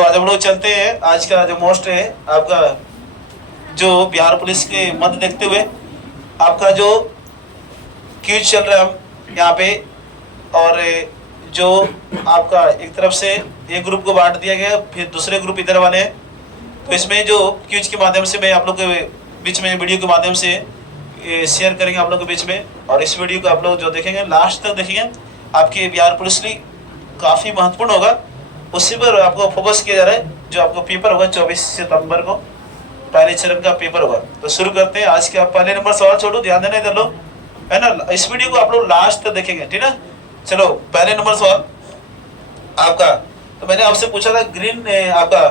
तो आज हम लोग चलते हैं। आज का जो मोस्ट है आपका जो बिहार पुलिस के मध्य देखते हुए आपका जो क्यूज चल रहा है यहाँ पे, और जो आपका एक तरफ से एक ग्रुप को बांट दिया गया, फिर दूसरे ग्रुप इधर वाले हैं। तो इसमें जो क्यूज के माध्यम से मैं आप लोग के बीच में वीडियो के माध्यम से शेयर करेंगे आप लोग के बीच में, और इस वीडियो को आप लोग जो देखेंगे लास्ट तक देखेंगे, आपके बिहार पुलिस लिए काफ़ी महत्वपूर्ण होगा। उसी पर आपको फोकस किया जा रहा है। जो आपको पेपर होगा 24 सितंबर को पहले चरण का पेपर होगा। तो शुरू करते हैं। आज के आप पहले नंबर सवाल छोड़ो, ध्यान देना इधर लोग, है ना। इस वीडियो को आप लोग लास्ट तक देखेंगे, ठीक है। चलो पहले नंबर सवाल आपका, तो मैंने आपसे पूछा था ग्रीन आपका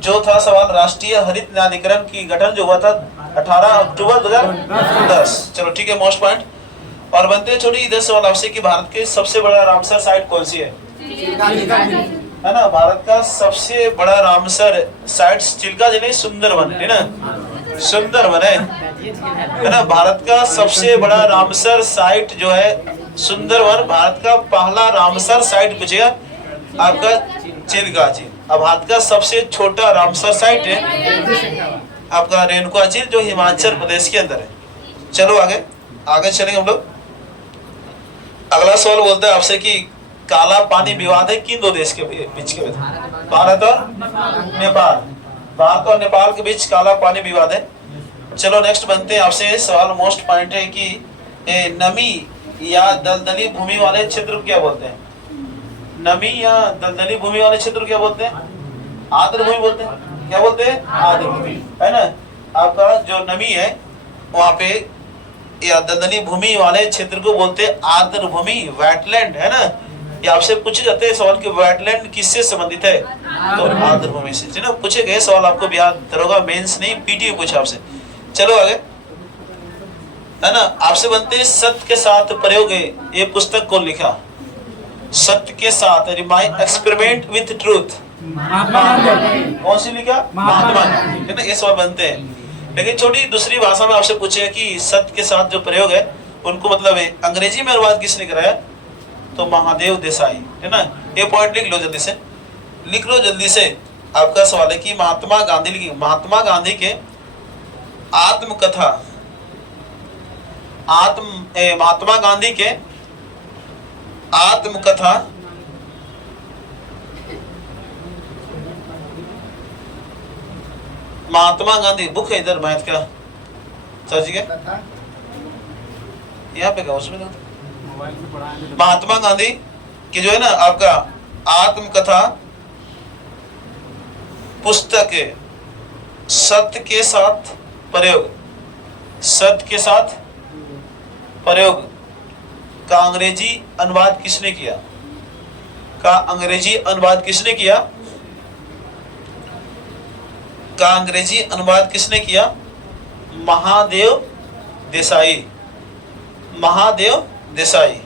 जो था सवाल, राष्ट्रीय हरित न्यायाधिकरण की गठन जो हुआ था 18 अक्टूबर 2010। चलो ठीक है, मोस्ट पॉइंट। और बनते हैं छोटी इधर सवाल आपसे कि भारत के सबसे बड़ा रामसर साइट कौन सी है ना। भारत का सबसे बड़ा रामसर साइट चिल्का जिले सुंदरवन, है ना, सुंदरवन है ना। भारत का सबसे बड़ा रामसर साइट जो है सुंदरवन, भारत का पहला रामसर साइट पूछेगा आपका चिल्का झील। अब भारत का सबसे छोटा रामसर साइट है आपका रेणुका झील जो हिमाचल प्रदेश के अंदर है। चलो आगे आगे चलेंगे हम लोग। अगला सवाल बोलता है आपसे कि काला पानी विवाद है किन दो देश के बीच के, भारत और नेपाल। भारत और नेपाल के बीच काला पानी विवाद है। चलो नेक्स्ट बनते हैं आपसे सवाल, मोस्ट पॉइंट है कि नमी या दलदली भूमि वाले क्षेत्र को क्या बोलते हैं। नमी या दलदली भूमि वाले क्षेत्र को क्या बोलते हैं, आर्द्र भूमि बोलते हैं। क्या बोलते हैं, आर्द्र भूमि, है ना। आपका जो नमी है वहां पे या दलदली भूमि वाले क्षेत्र को बोलते हैं आर्द्र भूमि, वेटलैंड, है ना। ये आपसे पूछे जाते हैं सवाल कि वेटलैंड किससे संबंधित है, तो आर्द्र भूमि से, है ना। पूछे गए सवाल आपको बिहार दरोगा मेंस नहीं पीटी पूछा आपसे। चलो आगे, है ना। आपसे बनते हैं सत्य के साथ प्रयोग है, ये पुस्तक कौन लिखा। सत्य के साथ, माय एक्सपेरिमेंट विथ ट्रूथ, कौन सी लिखा, महात्मा गांधी, है ना। ये सवाल बनते हैं। लेकिन छोटी दूसरी भाषा में आपसे पूछेगा कि सत्य के साथ जो प्रयोग है उनको मतलब है अंग्रेजी में अनुवाद किसने कराया, तो महादेव देसाई, है ना। ये पॉइंट लिख लो जल्दी से, लिख लो जल्दी से। आपका सवाल है कि महात्मा गांधी के आत्मकथा, महात्मा गांधी के आत्मकथा महात्मा गांधी बुक है इधर मैथ का, सर जी के यहाँ पे उसमें महात्मा गांधी की जो है ना आपका आत्मकथा पुस्तक है सत्य के साथ प्रयोग, सत्य के साथ प्रयोग का अंग्रेजी अनुवाद किसने किया, का अंग्रेजी अनुवाद किसने किया, का अंग्रेजी अनुवाद किसने किया, महादेव देसाई, महादेव देसाई,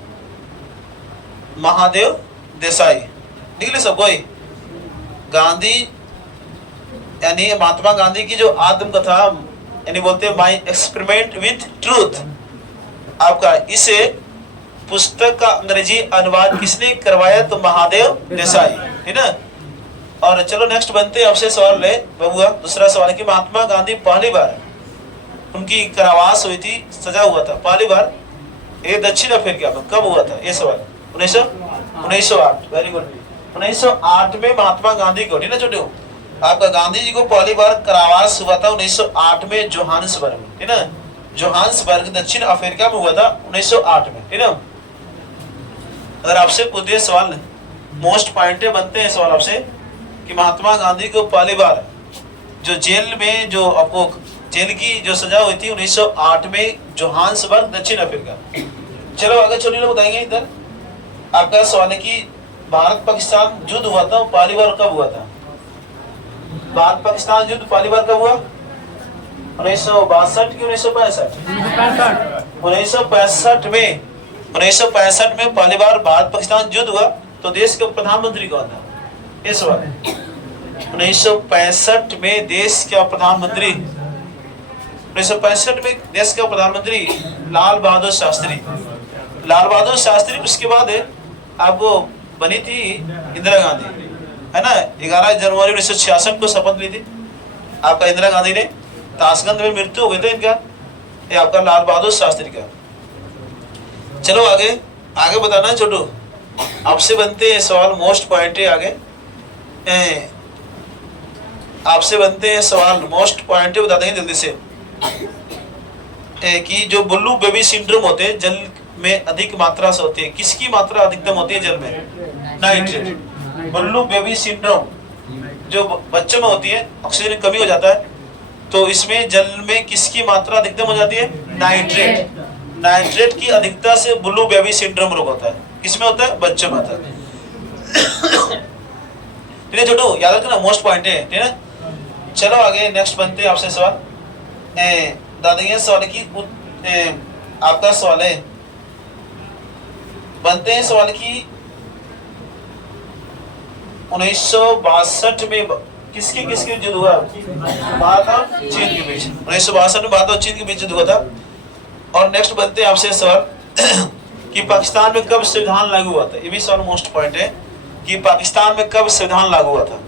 महादेव देसाई। निकले सब कोई। गांधी यानी महात्मा गांधी की जो आत्मकथा यानी बोलते हैं माय एक्सपेरिमेंट विथ ट्रूथ, आपका इसे पुस्तक का अंग्रेजी अनुवाद किसने करवाया, तो महादेव देसाई, है ना। और चलो नेक्स्ट बनते हैं आपसे सवाल ले बबुआ। दूसरा सवाल है कि महात्मा गांधी पहली बार उनकी कारावास हुई थी, सजा हुआ था पहली बार, ये दक्षिण अफ्रीका में कब हुआ था, ये सवाल 1908। वेरी गुड, 1908 में महात्मा गांधी को, ठीक ना छोटे, आपका गांधी जी को पहली बार कारावास हुआ था 1908 में जोहान्सबर्ग में, ठीक ना। जोहान्सबर्ग दक्षिण अफ्रीका में हुआ था 1908 में, ठीक ना। अगर आपसे पूछे सवाल, मोस्ट पॉइंट बनते हैं सवाल आपसे कि महात्मा गांधी को पहली बार जो जेल में जो आपको जेल की जो सजा हुई थी 1908 में जोहान्सबर्ग दक्षिण अफ्रीका। चलो आगे छोटी लोग बताएंगे। इधर आपका सवाल है कि भारत पाकिस्तान युद्ध हुआ था पहली बार कब हुआ था, भारत पाकिस्तान युद्ध पहली बार कब हुआ, 1962 की 1965, 1965 में, 1965 में पहली बार भारत पाकिस्तान युद्ध हुआ। तो देश का प्रधानमंत्री कौन था, ये सवाल है। 1965 में देश का प्रधानमंत्री, 1965 में देश का प्रधानमंत्री लाल बहादुर शास्त्री, लाल बहादुर शास्त्री। उसके बाद आपको बनी थी इंदिरा गांधी, है ना। 11 जनवरी 1966 को शपथ ली थी आपका इंदिरा गांधी ने। ताशकंद में मृत्यु हो गई थी इनका, ये आपका लाल बहादुर शास्त्री का। चलो आगे आगे बताना छोटू, आपसे बनते हैं सवाल, मोस्ट पॉइंट है आगे। आपसे बनते हैं सवाल, मोस्ट पॉइंट बता देंगे जल्दी से। कि जो बुल्लू बेबी सिंड्रोम होते हैं, जल में अधिक मात्रा से होती है, किसकी मात्रा अधिकतम होती है जल में? नाइट्रेट। बुल्लू बेबी सिंड्रोम जो बच्चों में होती है, ऑक्सीजन कमी हो जाता है, तो इसमें जल में किसकी मात्रा अधिकतम हो जाती है? नाइट्रेट। नाइट्रेट की अधिकता से बुल्लू बेबी सिंड्रोम रोग होता है। किसमें होता है? बच्चों में होता है। ठीक है छोटू, याद रखना, मोस्ट पॉइंट है, ठीक है। चलो आगे नेक्स्ट बनते हैं आपसे सवाल। दादा सवाल की आपका सवाल है, बनते हैं सवाल की 1962 में किसके किसके युद्ध हुआ? भारत और चीन के बीच। 1962 में भारत और चीन के बीच युद्ध हुआ था। और नेक्स्ट बनते हैं आपसे सवाल कि पाकिस्तान में कब संविधान लागू हुआ था? ये भी सवाल मोस्ट पॉइंट है कि पाकिस्तान में कब संविधान लागू हुआ था।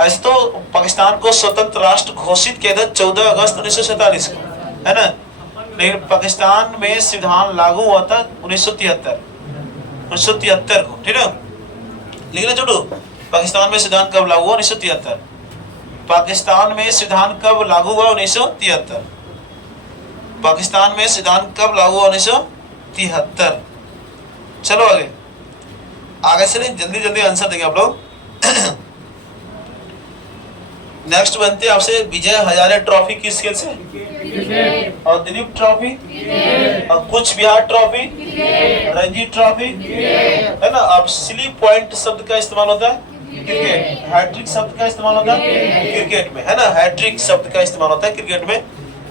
ऐसे तो पाकिस्तान को स्वतंत्र राष्ट्र घोषित किया था 14 अगस्त 1947 को, है ना। लेकिन पाकिस्तान में संविधान लागू हुआ था 1973 को, ठीक है। लेकिन छोटू, पाकिस्तान में संविधान कब लागू हुआ? 1973। पाकिस्तान में संविधान कब लागू हुआ? 1973। पाकिस्तान में संविधान कब लागू हुआ? 1973। चलो आगे आगे से नहीं, जल्दी जल्दी आंसर देंगे आप लोग। नेक्स्ट बनते हैं आपसे विजय हजारे ट्रॉफी किस खेल से? और दिलीप ट्रॉफी, और कुछ बिहार ट्रॉफी, रणजी ट्रॉफी, है ना। अब स्लिप पॉइंट शब्द का इस्तेमाल होता है क्रिकेट, हैट्रिक शब्द का इस्तेमाल होता है क्रिकेट में, है ना। हैट्रिक शब्द का इस्तेमाल होता है क्रिकेट में।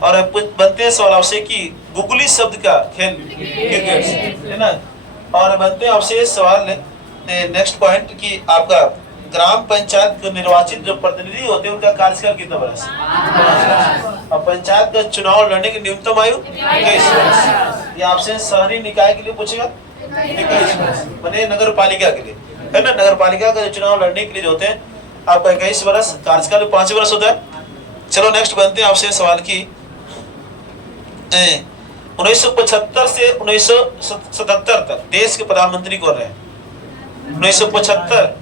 और बनते हैं सवाल आपसे कि गुगली शब्द का खेल क्रिकेट से, है ना। और बनते हैं आपसे सवाल नेक्स्ट पॉइंट कि आपका ग्राम पंचायत के निर्वाचित जो प्रतिनिधि होते हैं उनका कार्यकाल कितना वर्ष? और पंचायत का चुनाव लड़ने की न्यूनतम आयु 21 वर्ष। ये आपसे शहरी निकाय के लिए पूछेगा 21 वर्ष, बने नगर पालिका के लिए, है ना। नगर पालिका का चुनाव लड़ने के लिए जो होते हैं आपका 21 वर्ष, कार्यकाल 5 वर्ष होता है। चलो नेक्स्ट बनते हैं आपसे सवाल की 1975 से 1977 तक देश के प्रधानमंत्री कौन रहे? 1975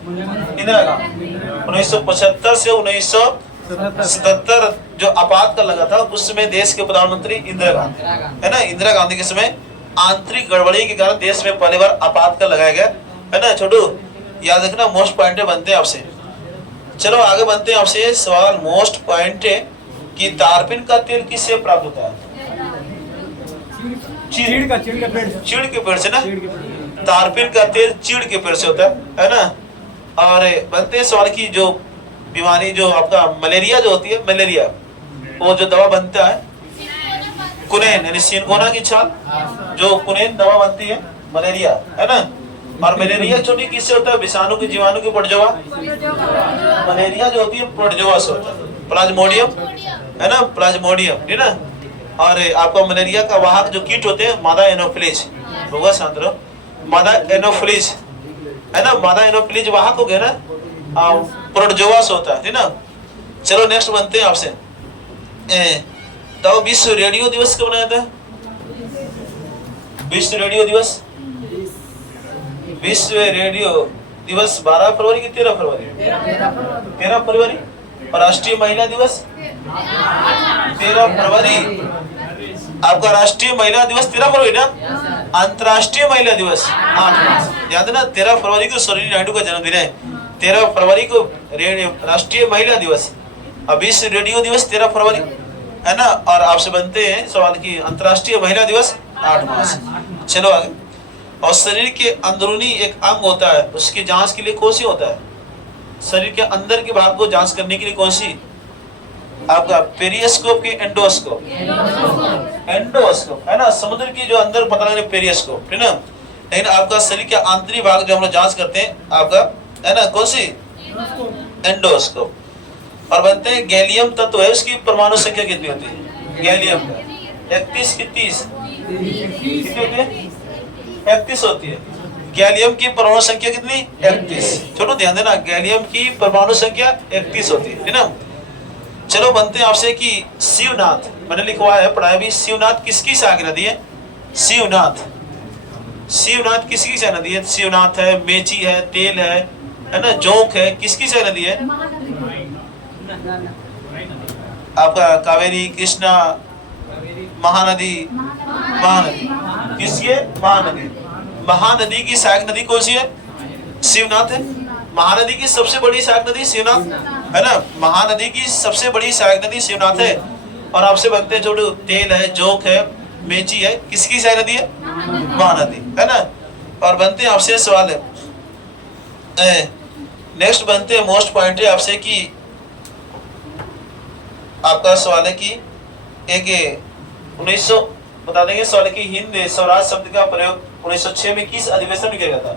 इंदिरा गांधी। 1975 से 1977 जो आपातकाल लगा था उसमें देश के प्रधानमंत्री इंदिरा गांधी, है ना। इंदिरा गांधी के समय आंतरिक गड़बड़ी के कारण देश में पहली बार आपातकाल लगाया गया, है ना। छोटू याद रखना, मोस्ट पॉइंट बनते हैं आपसे। चलो आगे बनते हैं आपसे सवाल, मोस्ट पॉइंट कि तारपीन का तेल किससे प्राप्त होता है? चीड़ के पेड़ से ना। तारपीन का तेल चीड़ के पेड़ से होता है ना। और बनते हैं सवाल की जो बीमारी जो आपका मलेरिया जो होती है, मलेरिया वो जो दवा बनता है कुनेन, यानी सिनकोना की छाल, जो कुनेन दवा बनती है मलेरिया, है ना। और मलेरिया छोटी किससे होता है? विषाणु के, जीवाणु के, प्रोटोजोआ। मलेरिया जो होती है प्रोटोजोआ से होता है, प्लाज्मोडियम, है ना, प्लाज्मोडियम, ठीक है ना। और आपका मलेरिया का वाहक जो कीट होते हैं मादा एनोफिलिस, होगा शांत रहो, मादा एनोफिलिस, है ना। मादा एनोफिलिस वाहक हो गया ना, प्रोटोजोआ से होता है, ठीक ना। चलो नेक्स्ट बनते हैं आपसे, तो विश्व रेडियो दिवस कब मनाया था? विश्व रेडियो दिवस, विश्व रेडियो दिवस 12 फरवरी की 13 फरवरी? 13 फरवरी। और राष्ट्रीय महिला दिवस 13 फरवरी। आपका राष्ट्रीय महिला दिवस 13 फरवरी ना। अंतर्राष्ट्रीय महिला दिवस 8 मार्च, याद है ना। 13 फरवरी को सरोजिनी नायडू का जन्मदिन है, 13 फरवरी को राष्ट्रीय महिला दिवस। अब विश्व रेडियो दिवस 13 फरवरी, है ना। और आपसे बनते हैं सवाल की अंतर्राष्ट्रीय महिला दिवस 8 मार्च। चलो आगे। और शरीर के अंदरूनी एक अंग होता है, उसकी जांच के लिए कौन सी होता है? शरीर के अंदर के भाग को जांच करने के लिए कौन सी? आपका पेरियोस्कोप की एंडोस्कोप? एंडोस्कोप, है ना। समुद्र की जो अंदर पता लगने पेरियोस्कोप, ठीक ना। लेकिन आपका शरीर के आंतरिक भाग जो हम लोग जांच करते हैं आपका, है ना, कौन सी? एंडोस्कोप। और बनते हैं गैलियम तत्व है, उसकी परमाणु संख्या कितनी होती है? गैलियम का 31 की 30 कितनी होती है? 31 होती है। गैलियम की परमाणु संख्या कितनी? 31। छोटो ध्यान देना, गैलियम की परमाणु संख्या 31 होती है ना। चलो बनते हैं आपसे कि शिवनाथ, मैंने लिखवाया है, पढ़ाया भी, शिवनाथ किसकी सहायक नदी है? शिवनाथ, शिवनाथ किसकी सहायक नदी है? शिवनाथ है, मेची है, तेल है ना, जोंक है, किसकी सहायक नदी है? आपका कावेरी, कृष्णा, महानदी, महानदी किसकी है? महानदी। महानदी की सहायक नदी कौन सी है? शिवनाथ है। महानदी की सबसे बड़ी सहायक नदी शिवनाथ है ना, महानदी की सबसे बड़ी सहायक नदी शिवनाथ है। और आपसे बनते हैं जो तेल है, जोंक है, मेची है, किसकी सहायक नदी है? महानदी है ना। और बनते हैं आपसे सवाल है, नेक्स्ट बनते हैं मोस्ट पॉइंट है आपसे कि आपका सवाल है कि एक 1900 बता देंगे सवाल है कि हिंद स्वराज शब्द का प्रयोग 1906 में किस अधिवेशन में किया गया था?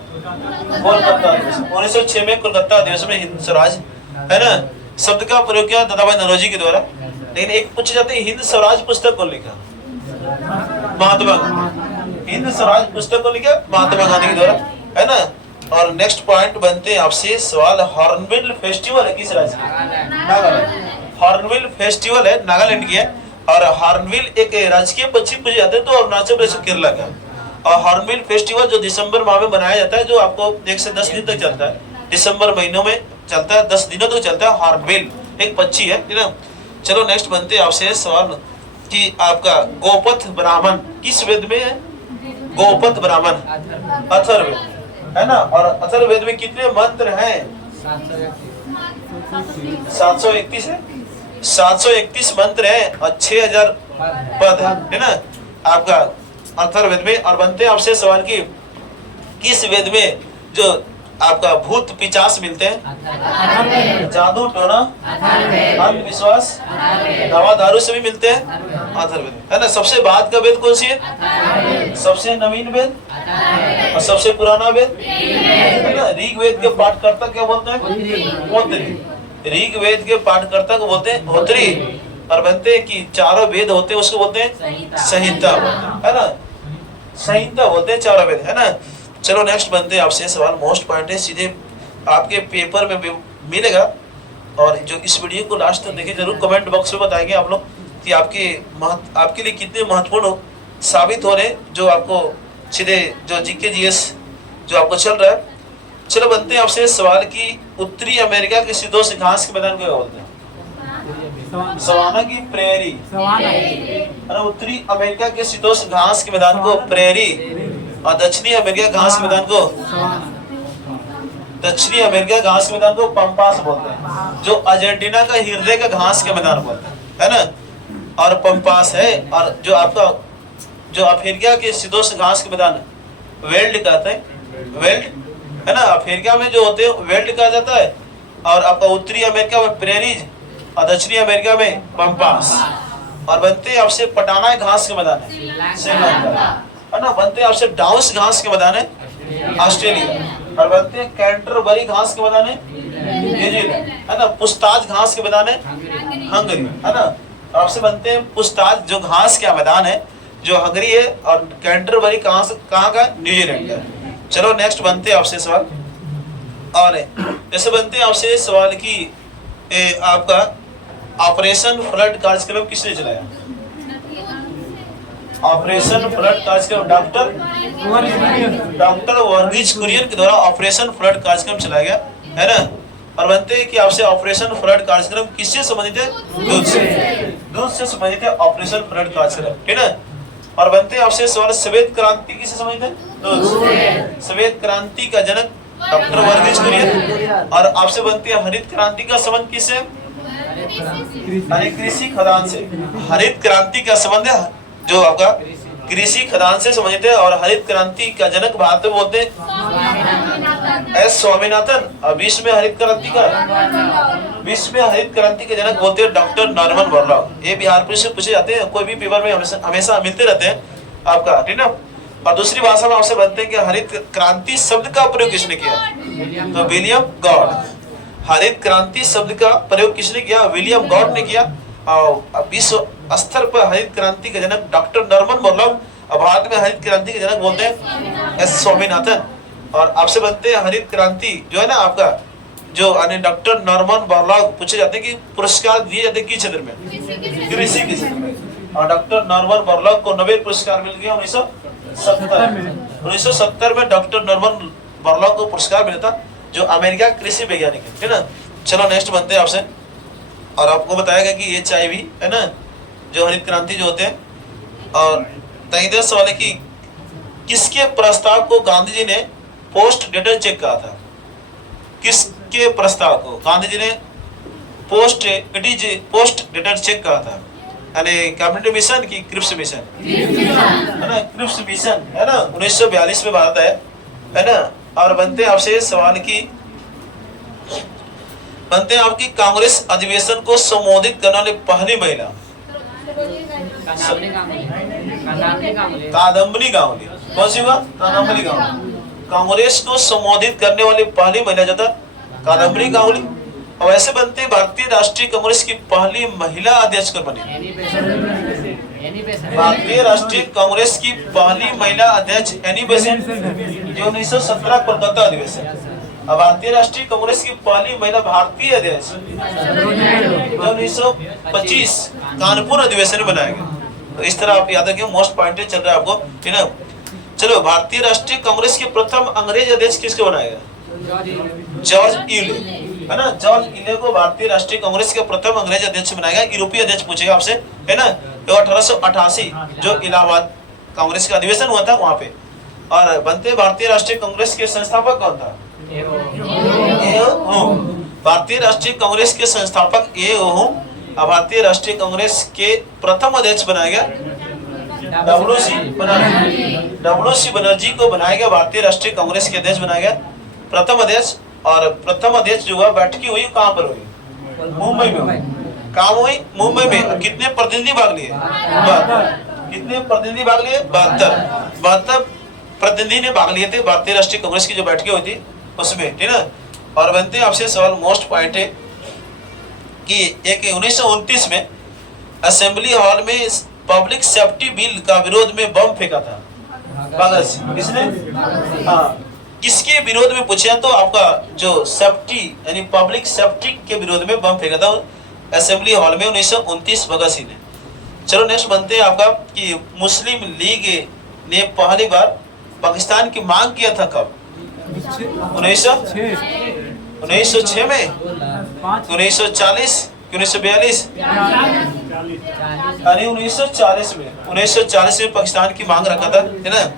कोलकाता अधिवेशन। 1906 में कोलकाता अधिवेशन में हिंद स्वराज है ना शब्द का प्रयोग किया दादाभाई नौरोजी के द्वारा। लेकिन एक पूछे जाते हिंद स्वराज पुस्तक कौन लिखा? महात्मा गांधी। हिंद स्वराज पुस्तक को लिखा महात्मा गांधी के द्वारा है ना। और नेक्स्ट पॉइंट बनते हैं आपसे सवाल, हॉर्नबिल फेस्टिवल है किस राज्य का? नागालैंड। हॉर्नबिल फेस्टिवल है नागालैंड की है। और हॉर्नबिल एक राजकीय पक्षी पूजे जाते हैं तो अरुणाचल प्रदेश केरला का। और हॉर्नबिल फेस्टिवल जो दिसंबर माह में मनाया जाता है, जो आपको 1 से 10 दिन तक चलता है, दिसंबर महीनों में चलता है, 10 दिनों तक चलता है। हॉर्नबिल एक पक्षी है ना। चलो नेक्स्ट बनते हैं आपसे सवाल कि आपका गोपथ ब्राह्मण किस वेद में है? गोपथ ब्राह्मण अथर्ववेद है ना। और अथर्ववेद में कितने मंत्र हैं? 731 है। 731 मंत्र है और 6000 पद है ना आपका अथर्ववेद में। और बनते हैं आपसे सवाल की किस वेद में जो आपका भूत पिचास मिलते हैं? जादू टोना, अंधविश्वास, दवा दारू से भी मिलते हैं अथर्ववेद है ना। सबसे बाद का वेद कौन सी है? सबसे नवीन वेद और सबसे पुराना वेद है ना। ऋग्वेद के पाठकर्ता क्या बोलते हैं? होत्री। ऋग्वेद के पाठकर्ता को बोलते हैं होत्री। और बनते हैं कि चारों वेद होते हैं उसको बोलते हैं संहिता है ना। संहिता बोलते हैं चारों वेद है ना। चलो नेक्स्ट बनते हैं आपसे सवाल, मोस्ट पॉइंट है, सीधे आपके पेपर में मिलेगा। और जो इस वीडियो को लास्ट तक देखें, जरूर कमेंट बॉक्स में बताएंगे आप लोग कि आपके लिए कितने महत्वपूर्ण साबित हो रहे जो आपको सीधे जो जीके जीएस जो आपको चल रहा है। चलो बनते हैं आपसे सवाल की उत्तरी अमेरिका के शीतोष्ण घास के मैदान को बोलते हैं? सवाना की प्रेरी है। उत्तरी अमेरिका के शीतोष्ण घास के मैदान को प्रेरी और दक्षिणी अमेरिका घास के मैदान को पंपास बोलते हैं। जो अर्जेंटीना का हृदय का घास के मैदान बोलते हैं है ना। और पंपास है। और जो आपका जो अफ्रीका के शीतोष्ण घास के मैदान वेल्ड कहते हैं, वेल्ड है ना। अफ्रीका में जो होते हैं वेल्ड कहा जाता है। और आपका उत्तरी अमेरिका में प्रेरीज और दक्षिणी अमेरिका में पंपास। और बनते हैं आपसे पटाना घास के मैदान है श्रीलंका है ना। बनते हैं आपसे डाउस घास के मैदान है ऑस्ट्रेलिया। और बनते हैं कैंटरबरी घास के मैदान है न्यूजीलैंड है ना। पुस्ताज घास के मैदान है हंगरी है ना। आपसे बनते हैं पुस्ताज जो घास का मैदान है जो हंगरी है। और कैंटरबरी कहाँ का? न्यूजीलैंड का। चलो नेक्स्ट बनते हैं आपसे सवाल। और जैसे बनते हैं आपसे सवाल की आपका ऑपरेशन फ्लड कार्यक्रम किसने चलाया? ऑपरेशन फ्लड कार्यक्रम डॉक्टर वर्गीज कुरियन के द्वारा ऑपरेशन फ्लड कार्यक्रम चलाया गया है ना। और बनते हैं कि आपसे ऑपरेशन फ्लड कार्यक्रम किससे संबंधित है? दूध से संबंधित है ऑपरेशन फ्लड कार्यक्रम है ना। और बनते हैं आपसे सवाल, श्वेत क्रांति किससे संबंधित है? दूध। श्वेत क्रांति का जनक डॉक्टर वर्गीज कुरियन। और आपसे बनती है हरित क्रांति का संबंध किससे? कृषि खदान से। हरित क्रांति का संबंध है जो आपका कृषि खदान से संबंधित है। और हरित क्रांति का जनक भारत में बोलते हैं एस स्वामीनाथन। और विश्व में हरित क्रांति के जनक बोलते हैं डॉक्टर नॉर्मन बोरलॉग। ये बिहार पुलिस से पूछे जाते हैं, कोई भी पेपर में हमेशा मिलते रहते हैं आपका ठीक ना। और दूसरी भाषा में आपसे बनते हैं कि हरित क्रांति शब्द का प्रयोग किसने किया? तो विलियम गॉड। हरित क्रांति शब्द का प्रयोग किसने किया? विलियम गॉड ने किया। और विश्व स्तर पर हरित क्रांति के जनक डॉक्टर नॉर्मन बोरलॉग। और भारत में हरित क्रांति के जनक बोलते हैं एस स्वामीनाथन और आपसे बनते हैं हरित क्रांति जो है ना आपका, जो डॉक्टर नॉर्मन बोरलॉग पूछे जाते हैं कि पुरस्कार दिए जाते हैं किस क्षेत्र में, कृषि के क्षेत्र में। और डॉक्टर नॉर्मन बोरलॉग को नोबेल पुरस्कार मिल गया 1970 में डॉक्टर नॉर्मन बोरलॉग को पुरस्कार मिला था, जो अमेरिका कृषि वैज्ञानिक है ना। चलो नेक्स्ट बनते हैं आपसे, और आपको बताया गया कि HIV है ना, जो हरित क्रांति जो होते हैं। और तैतीस सवाल है कि किसके प्रस्ताव को गांधी जी ने पोस्ट डेटेड चेक कहा था? किसके प्रस्ताव को गांधी जी ने पोस्ट डेटेड चेक कहा था? यानी कैबिनेट मिशन की क्रिप्स मिशन है ना, क्रिप्स मिशन है ना, 1942 में भारत है ना। और बनते हैं आपसे सवाल की, बनते हैं आपकी कांग्रेस अधिवेशन को संबोधित करने वाली पहली महिला कादम्बनी गांगुली। कौन सी हुआ? कादम्बनी गांगुली। कांग्रेस को संबोधित करने वाली पहली महिला जो था कादम्बनी गांगुली। और ऐसे बनते हैं भारतीय राष्ट्रीय कांग्रेस की पहली महिला अध्यक्ष कौन बनी? भारतीय राष्ट्रीय कांग्रेस की पहली महिला अध्यक्ष एनी बेसेंट, जो 1917 कोलकाता अधिवेशन। अब भारतीय राष्ट्रीय कांग्रेस की पहली महिला भारतीय अध्यक्ष 1925 कानपुर अधिवेशन में बनाया गया। तो इस तरह आप याद रखिए, मोस्ट पॉइंटेड चल रहा है आपको, है ना। चलो, भारतीय राष्ट्रीय कांग्रेस के प्रथम अंग्रेज अध्यक्ष किसको बनाया गया? जॉर्ज इले, है ना। जॉर्ज इले को भारतीय राष्ट्रीय कांग्रेस के प्रथम अंग्रेज अध्यक्ष बनाया गया। यूरोपीय अध्यक्ष पूछेगा आपसे, है ना। तो 1888 जो इलाहाबाद कांग्रेस का अधिवेशन हुआ था वहां पे। और बनते भारतीय राष्ट्रीय कांग्रेस के संस्थापक कौन था? भारतीय राष्ट्रीय कांग्रेस के संस्थापक ए.ओ. भारतीय राष्ट्रीय कांग्रेस के प्रथम अध्यक्ष बनाया गया डब्ल्यू.सी. बनर्जी को बनाया गया भारतीय राष्ट्रीय कांग्रेस के अध्यक्ष बनाया गया, प्रथम अध्यक्ष। और प्रथम अध्यक्ष जो हुआ बैठकी हुई कहाँ पर हुई? मुंबई में। कहाँ हुई? मुंबई में। कितने प्रतिनिधि भाग लिए? कितने प्रतिनिधि भाग लिए? 72 प्रतिनिधि ने भाग लिए थे भारतीय राष्ट्रीय कांग्रेस की जो बैठकें हुई थी उसमें, ठीक ना। और बनते हैं आपसे सवाल, मोस्ट पॉइंट है कि एक 1929 में असेंबली हॉल में पब्लिक सेफ्टी बिल का विरोध में बम फेंका था भगत सिंह। किसने? हाँ, किसके विरोध में पूछे तो आपका जो सेफ्टी यानी पब्लिक सेफ्टी के विरोध में बम फेंका था असेंबली हॉल में 1929 भगत सिंह ने। चलो नेक्स्ट बनते हैं आपका कि मुस्लिम लीग ने पहली बार पाकिस्तान की मांग किया था कब? 1906 में, 1940, 1942 यानी 1940 में। 1940 में पाकिस्तान की मांग रखा था, है ना।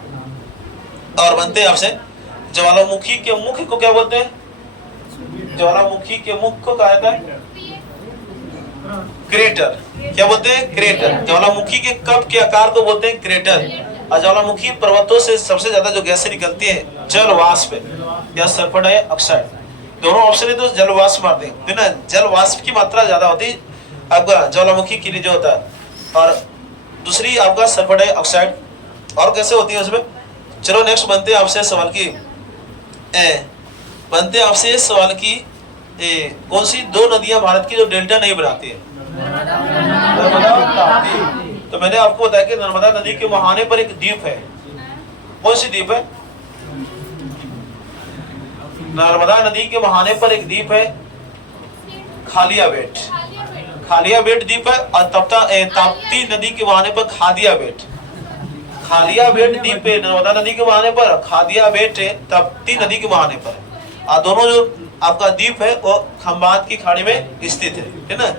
और बनते हैं आपसे ज्वालामुखी के मुख को क्या बोलते हैं? ज्वालामुखी के मुख को कहा जाता है क्रेटर। क्या बोलते हैं? क्रेटर। ज्वालामुखी के कप के आकार को बोलते हैं क्रेटर। और ज्वालामुखी पर्वतों से सबसे ज्यादा जो गैसें निकलती है जल वाष्प या सल्फर डाइऑक्साइड, दोनों ऑप्शन है तो जल वाष्प मारते हैं, ना। जल वाष्प की मात्रा ज्यादा होती है आपका ज्वालामुखी के लिए जो होता है, और दूसरी आपका सल्फर डाइऑक्साइड। और कैसे होती है उसमें? चलो नेक्स्ट बनते हैं आपसे सवाल की, कौन सी दो नदियां भारत की जो डेल्टा नहीं बनाती है? नर्मदा और ताप्ती। तो मैंने आपको बताया कि नर्मदा नदी के मुहाने पर एक द्वीप है। कौन सी द्वीप है? नर्मदा नदी के मुहाने पर एक द्वीप है खालिया बेट। खालिया बेट द्वीप है। और ताप्ती नदी के मुहाने पर खादिया बेट। खालिया बेट द्वीप है नर्मदा नदी के मुहाने पर, खादिया बेट है ताप्ती नदी के मुहाने पर। और दोनों जो आपका द्वीप है वो खंबात की खाड़ी में स्थित है ना।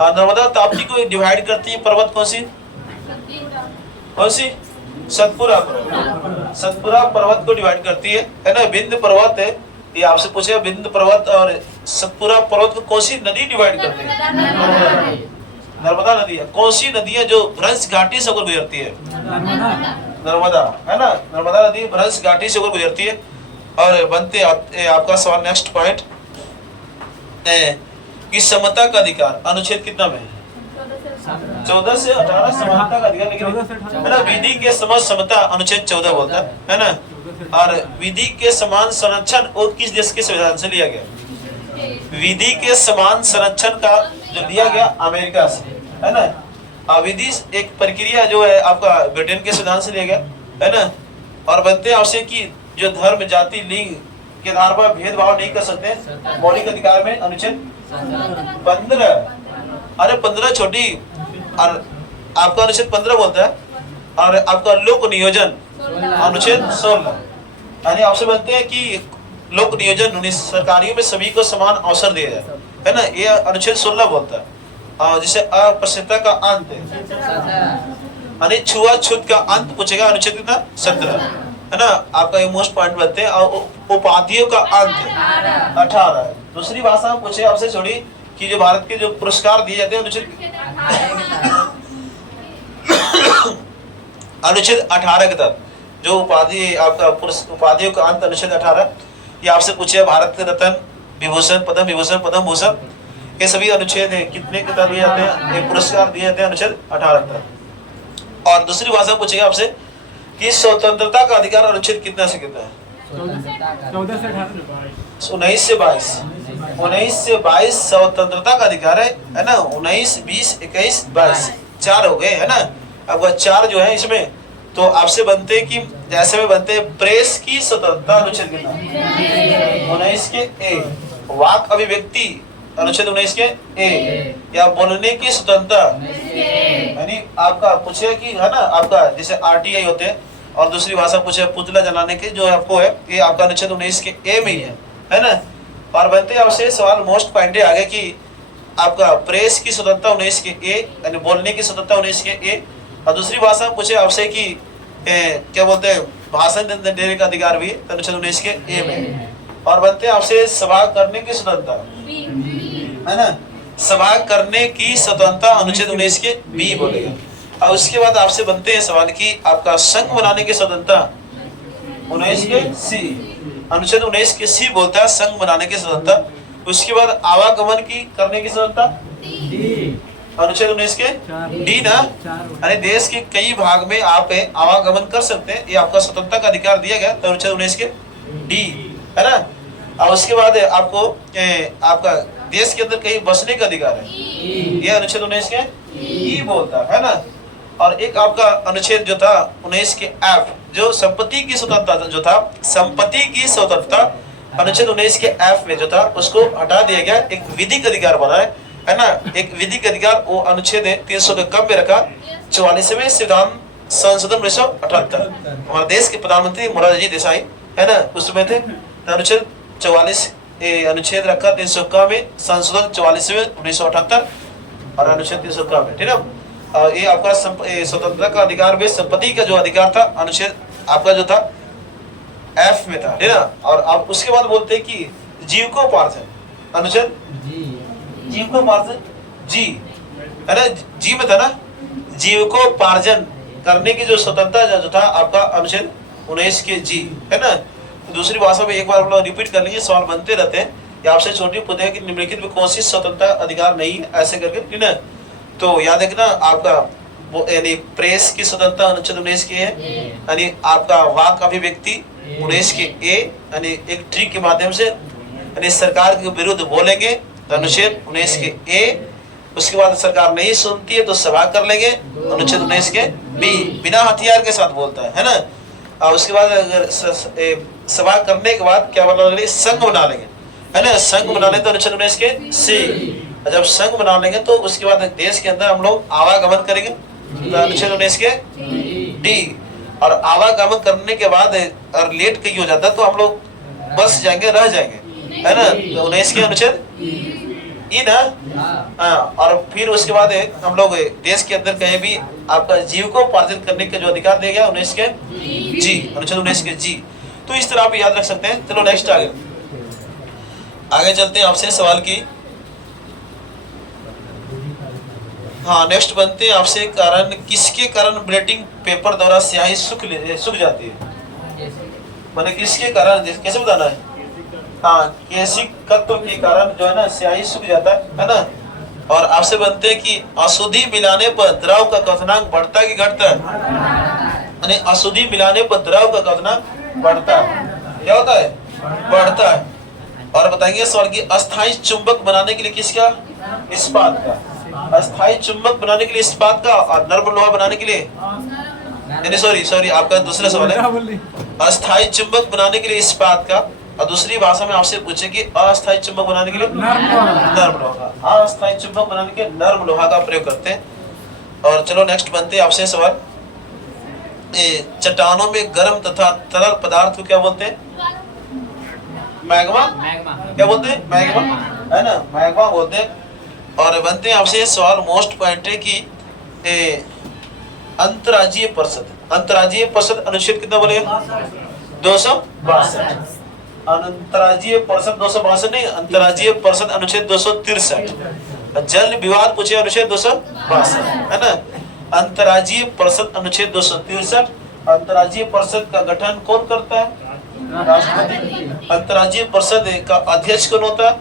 और नर्मदा ताप्ती को डिवाइड करती है पर्वत कौन सी? कौन सी? सतपुरा पर्वत। सतपुरा पर्वत को डिवाइड करती है ना। विंध्य पर्वत है, ये आपसे पूछे विंध्य पर्वत और सतपुरा पर्वत को कौन सी नदी डिवाइड करती है? नर्मदा नदी है। कौन सी नदी है जो भ्रंश घाटी से होकर गुजरती है? नर्मदा, है ना। नर्मदा नदी भ्रंश घाटी से होकर गुजरती है। और बनते आपका सवाल नेक्स्ट पॉइंट कि समता का अधिकार अनुच्छेद कितना में? 14 से 18 समानता का अधिकार, लेकिन है ना विधि के समान समता अनुच्छेद 14 बोलता है ना। और विधि के समान संरक्षण वो किस देश के संविधान से लिया गया? विधि के समान संरक्षण का जो दिया गया अमेरिका से, है ना। विधि एक प्रक्रिया जो है आपका ब्रिटेन के संविधान से लिया गया, है ना। और बनते हैं आपसे कि जो धर्म जाति लिंग के आधार पर भेदभाव नहीं कर सकते। मौलिक अधिकार में अनुच्छेद 15, अरे 15 छोटी, और आपका अनुच्छेद 15 बोलता है, और आपका लोक नियोजन अनुच्छेद 16, यानी आपसे बनते हैं कि लोक नियोजन सरकारियों में सभी को समान अवसर दिया जाए, है ना, ये अनुच्छेद 16 बोलता है। और जिसे अस्पृश्यता का अंत यानी छुआछूत का अंत पूछेगा अनुच्छेद कितना 17, है ना, आपका ये मोस्ट पॉइंट बनते हैं। और उपाधियों का अंत 18। दूसरी भाषा में पूछे आपसे छोड़ी कि जो भारत के जो पुरस्कार दिए जाते हैं अनुच्छेद 18 के तहत जो उपाधि आपका उपाधियों का अंत अनुच्छेद 18, ये आपसे पूछे भारत रत्न, विभूषण, पद्म विभूषण, पद्म भूषण, ये सभी अनुच्छेद कितने के तहत दिए जाते हैं, ये पुरस्कार दिए जाते हैं अनुच्छेद 18 के तहत। और दूसरी भाषा पूछेगा आपसे कि स्वतंत्रता का अधिकार अनुच्छेद कितना से कितना है, 14 से 19 से 22, 19 से 22 स्वतंत्रता का अधिकार है ना, 19, 20, 21, 22 4 हो गए, है ना। अब वह 4 जो है इसमें तो आपसे बनते कि जैसे में बनते प्रेस की स्वतंत्रता अनुच्छेद कितना 19 के ए, वाक अभिव्यक्ति अनुच्छेद 19 के ए, या बोलने की स्वतंत्रता, यानी आपका पूछे कि है ना, आपका जैसे आरटीआई होते हैं, और दूसरी भाषा पूछे पुतला जलाने के जो आपको है, ये आपका अनुच्छेद 19 के ए में ही है ना। और बनते आपसे सवाल मोस्ट पॉइंट आगे कि आपका प्रेस की स्वतंत्रता 19 के ए, यानी बोलने की स्वतंत्रता 19 के ए, और दूसरी भाषा पूछे आपसे कि क्या बोलते हैं भाषण देने का अधिकार भी अनुच्छेद 19 के ए में। और बनते आपसे सभा करने की स्वतंत्रता, है ना, सभा करने की स्वतंत्रता अनुच्छेद 19 के बी बोलेगा। और उसके बाद आपसे बनते हैं सवाल की आपका संघ बनाने की स्वतंत्रता 19 के सी, अनुच्छेद 19 के सी बोलता है संघ बनाने की स्वतंत्रता। उसके बाद आवागमन की करने की स्वतंत्रता अनुच्छेद 19 के डी ना, यानी देश के कई भाग में आप आवागमन कर सकते हैं, ये आपका स्वतंत्रता का अधिकार दिया गया तो अनुच्छेद 19 के डी, है ना। और उसके बाद आपको आपका देश के अंदर कहीं बसने का अधिकार है, ये अनुच्छेद 19 के ई बोलता है ना। और एक आपका अनुच्छेद जो था 19 के एफ, जो संपत्ति की स्वतंत्रता जो था, संपत्ति की स्वतंत्रता अनुच्छेद 19 के एफ में जो था उसको हटा दिया गया, एक विधिक अधिकार बना है ना, एक विधिक अधिकार वो अनुच्छेद 300 के कम में रखा 44वें संविधान संशोधन 1978, हमारे देश के प्रधानमंत्री मोरारजी देसाई, है ना, उसमें थे। अनुच्छेद 44 अनुच्छेद रखा 300 का में संशोधन 44वें 1978 और अनुच्छेद 300 का में, ठीक है। ये आपका स्वतंत्रता का अधिकार में संपत्ति का जो अधिकार था अनुच्छेद आपका जो था एफ में था, ठीक है। और आप उसके बाद बोलते हैं कि जीविकोपार्जन अनुच्छेद जीविकोपार्जन जी, है ना, जी में था ना, जीविकोपार्जन करने की जो स्वतंत्रता जो था आपका अनुच्छेद 19 के जी, है ना। तो दूसरी भाषा में एक बार हम लोग रिपीट कर लीजिए, सवाल बनते रहते हैं, या आपसे छोटी पूछे कि निम्नलिखित में कौन सी स्वतंत्रता अधिकार नहीं है, ऐसे करके, ठीक है। तो याद रखना आपका यानी प्रेस की स्वतंत्रता अनुच्छेद 19 के है, यानी आपका वाक अभिव्यक्ति 19 के ए, यानी एक ट्रिक के माध्यम से यानी सरकार के विरुद्ध बोलेंगे तो अनुच्छेद 19 के ए। उसके बाद सरकार नहीं सुनती है तो सभा कर लेंगे, अनुच्छेद 19 के बी, बिना हथियार के साथ बोलता है ना। और उसके बाद अगर सभा करने के बाद क्या बना लेंगे, संघ बना लेंगे, है ना, संघ बना लेंगे तो अनुच्छेद 19 के सी। जब संघ बना लेंगे तो उसके बाद देश के अंदर हम लोग आवागमन करेंगे तो अनुच्छेद 19 के डी। और आवागमन करने के बाद अगर लेट कहीं हो जाता है तो हम लोग बस जाएंगे, रह जाएंगे, है ना, तो 19 के अनुच्छेद ई ना। हाँ, और फिर उसके बाद हम लोग देश के अंदर कहीं भी आपका जीविकोपार्जन करने का जो अधिकार दिया गया 19 के जी, अनुच्छेद 19 के जी। तो इस तरह आप याद रख सकते हैं। चलो नेक्स्ट आगे चलते हैं आपसे सवाल की। हाँ, नेक्स्ट बनते हैं आपसे कारण, किसके कारण ब्लेटिंग पेपर द्वारा स्याही सूख जाती है, मैंने किसके कारण, कैसे बताना है। हाँ, केशिकत्व के कारण जो है ना स्याही सूख जाता है ना। और आपसे बनते हैं कि अशुद्धि मिलाने पर द्रव का क्वथनांक बढ़ता है कि घटता है, यानी अशुद्धि मिलाने पर द्रव का क्वथनांक बढ़ता है, क्या होता है, बढ़ता है। और बताएंगे सवाल की अस्थायी चुंबक बनाने के लिए किसका, इस्पात का, अस्थायी चुंबक बनाने के लिए इस्पात का, और नर्म लोहा बनाने के लिए नहीं सॉरी आपका दूसरा सवाल है, अस्थायी चुंबक बनाने के लिए इस्पात का, और दूसरी भाषा में आपसे पूछे कि अस्थायी चुंबक बनाने के लिए नर्म लोहा, अस्थायी चुंबक बनाने के लिए नर्म लोहा का प्रयोग करते हैं। और चलो नेक्स्ट बनते हैं आपसे सवाल, चट्टानों में गर्म तथा तरल पदार्थ को क्या बोलते हैं? मैग्मा। क्या बोलते हैं? मैग्मा, है ना, मैग्मा बोलते हैं। और बनते हैं आपसे सवाल मोस्ट पॉइंट है कि अंतर्राज्यीय परिषद अनुच्छेद कितना बोलेगा? 262। अंतर्राज्यीय परिषद 262 नहीं, अंतर्राज्यीय परिषद अनुच्छेद 263। जल विवाद पूछे अनुच्छेद 262, है ना। अंतर्राज्यीय परिषद अनुच्छेद 263। अंतर्राज्यीय परिषद का गठन कौन करता है? राष्ट्रपति। अंतर्राज्यीय परिषद का अध्यक्ष कौन होता है?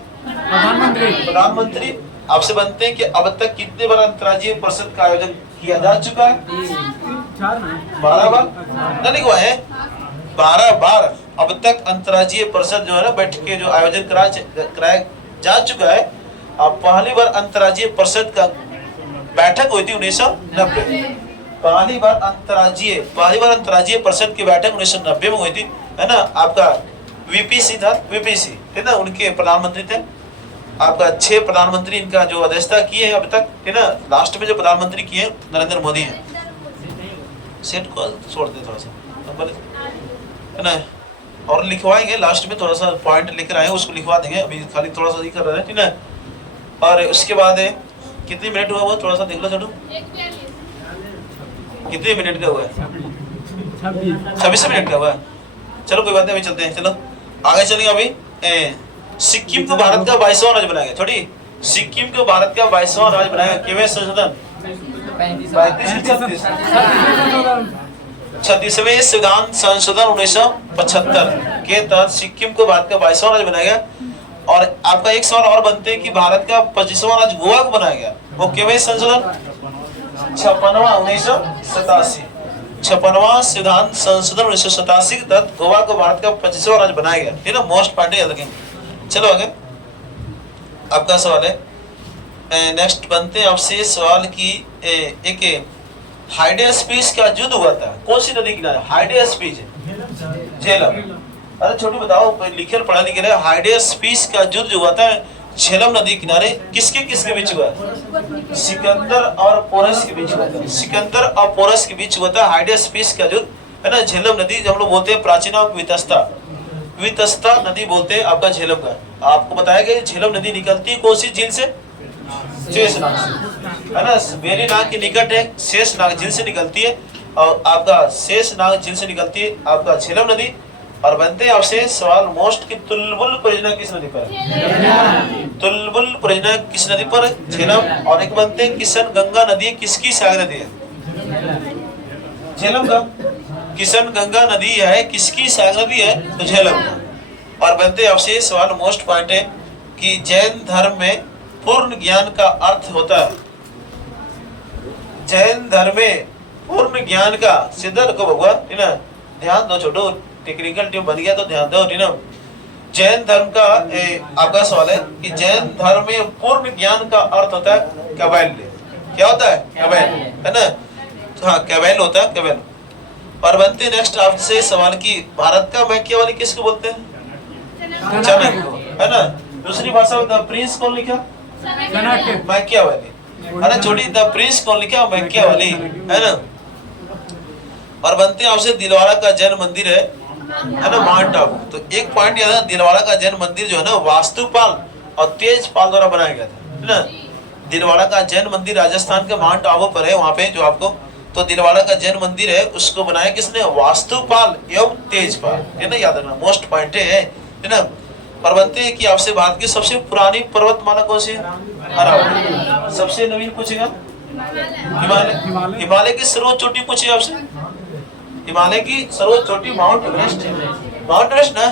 प्रधानमंत्री। आपसे बनते हैं कि अब तक कितने बार अंतर्राज्यीय परिषद का आयोजन किया जा चुका है? 12 बार नहीं हुआ है, 12 बार अब तक अंतर्राज्यीय परिषद जो है ना बैठ के जो आयोजन कराया जा चुका है। अब पहली बार अंतर्राज्यीय परिषद का बैठक हुई थी 1990। पहली बार अंतर्राज्यीय परिषद की बैठक 1990 में हुई थी, है ना। आपका वीपीसी था, वीपीसी है ना, उनके प्रधानमंत्री थे। आपका 6 प्रधानमंत्री इनका जो अध्यक्षता किए हैं अब तक, है ना। लास्ट में जो प्रधानमंत्री किए नरेंद्र मोदी हैं। सेट को छोड़ दे थोड़ा सा नंबर, है ना, और लिखवाएंगे लास्ट में, थोड़ा सा पॉइंट लिख रहे हैं उसको लिखवा देंगे, अभी खाली थोड़ा सा ही कर रहे हैं, ठीक है। और उसके बाद कितने मिनट हुआ वो थोड़ा सा देख लो छोटू, कितने मिनट का हुआ है? 26 मिनट का हुआ है। चलो कोई बात नहीं, अभी चलते हैं, चलो आगे चलेंगे। अभी सिक्किम को भारत का 22वां राज्य बनाएगा, थोड़ी सिक्किम को भारत का 22वां राज्य बनाएगा किवें संशोधन 36वें संविधान संशोधन 1975 के तहत सिक्किम को भारत का 22वां राज्य बनाया गया। और आपका एक सवाल और बनते हैं कि भारत का 25वां राज्य गोवा को बनाया गया, वो किवें संशोधन 56वां 1987, 56वां संविधान संशोधन 1987 के तहत गोवा को भारत का 25वां राज्य बनाया गया, ठीक है। मोस्ट पॉइंट याद रखेंगे। चलो आगे आपका सवाल है, नेक्स्ट बनते हैं आपसे सवाल की एक हाइडेस्पीस का युद्ध हुआ था कौन सी नदी किनारे? हाइडेस्पीस, झेलम। अरे छोटू बताओ, लिखे पढ़ा लिखे रहे, हाइडेस्पीस का युद्ध जो हुआ था झेलम नदी किनारे किसके बीच हुआ? सिकंदर और पोरस के बीच हुआ था। सिकंदर और पोरस के बीच हुआ था हाइडेस्पीस का युद्ध, है ना। झेलम नदी हम लोग बोलते हैं प्राचीन वितस्ता नदी बोलते हैं आपका झेलम का। आपको बताया गया झेलम नदी निकलती है कौन सी झील से? शेषनाग से, है ना। वेरीनाग के निकट है, शेषनाग झील से निकलती है, और आपका शेषनाग झील से निकलती है आपका झेलम नदी। और बनते हैं आपसे सवाल मोस्ट की तुलबुल परियोजना किस नदी पर? तुलबुल परियोजना किस नदी पर? झेलम। और एक बनते हैं किशन गंगा नदी किसकी सागर नदी है? झेलम का। किशन गंगा नदी है किसकी सागर नदी है? तो झेलम का। और बनते हैं आपसे सवाल मोस्ट पॉइंट है कि जैन धर्म में पूर्ण ज्ञान का अर्थ होता है। जैन धर्म में पूर्ण ज्ञान का सिद्धांत कब हुआ? ध्यान दो छोटो, टेक्निकल टीम बन गया तो ध्यान दो, ठीक ना। जैन धर्म का आपका सवाल है कि जैन धर्म में पूर्ण ज्ञान का अर्थ होता है कैवल्य। क्या होता है? कैवल्य, है ना। हाँ, कैवल्य होता है, कैवल्य। और बनते नेक्स्ट आपसे सवाल की भारत का मैकियावेली किसको बोलते हैं? चाणक्य को, है ना। दूसरी भाषा में द प्रिंस कौन लिखा? मैकियावेली। अरे छोटी, द प्रिंस कौन लिखा? मैकियावेली, है ना। और बनते हैं आपसे दिलवाड़ा का जैन मंदिर है ना, माउंट आबू। तो एक पॉइंट याद है, दिलवाड़ा का जैन मंदिर जो है ना वास्तुपाल और तेजपाल द्वारा बनाया गया था, है ना। दिलवाड़ा का जैन मंदिर राजस्थान के माउंट आबू पर है, वहां पे जो आपको, तो दिलवाड़ा का जैन मंदिर है उसको बनाया किसने? वास्तुपाल एवं तेजपाल, है ना, याद रखना, मोस्ट पॉइंट है ना। और बनते हैं कि आपसे भारत की सबसे पुरानी पर्वतमाला कौन सी है? अरावली। सबसे नवीन पूछेगा हिमालय। हिमालय की सर्वोच्च चोटी पूछेगा आपसे। हिमालय की सर्वोच्च चोटी माउंट एवरेस्ट है। माउंट एवरेस्ट ना,